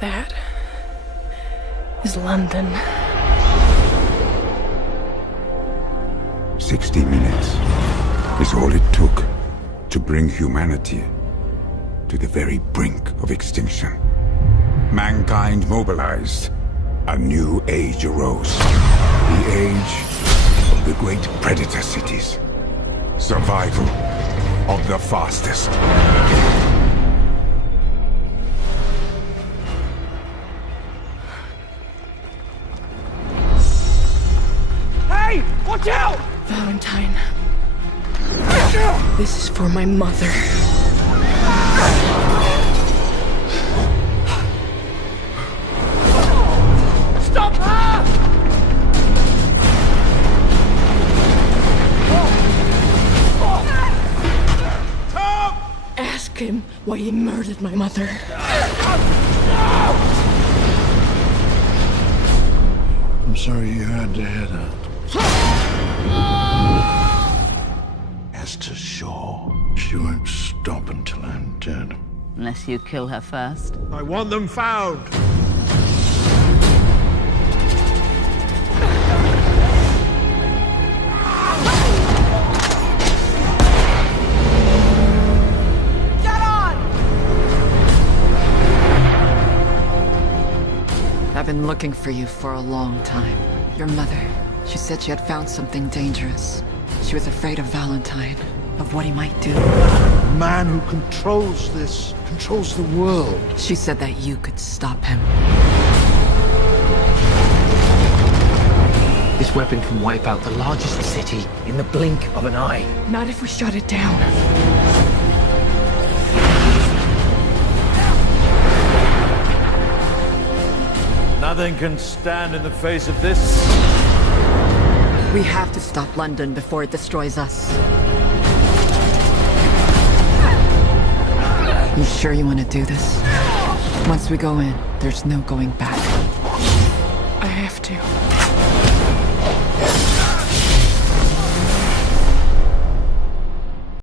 That is London. 60 minutes is all it took to bring humanity to the very brink of extinction. Mankind mobilized. A new age arose. The age of the great predator cities. Survival of the fastest. Hey! Watch out! Valentine. This is for my mother. Stop her! Tom! Ask him why he murdered my mother. I'm sorry you had to hear that. As to shore, she won't stop until I'm dead. Unless you kill her first. I want them found. Get on! I've been looking for you for a long time. Your mother, she said she had found something dangerous. She was afraid of Valentine, of what he might do. The man who controls this, controls the world. She said that you could stop him. This weapon can wipe out the largest city in the blink of an eye. Not if we shut it down. Nothing can stand in the face of this. We have to stop London before it destroys us. You sure you want to do this? Once we go in, there's no going back. I have to.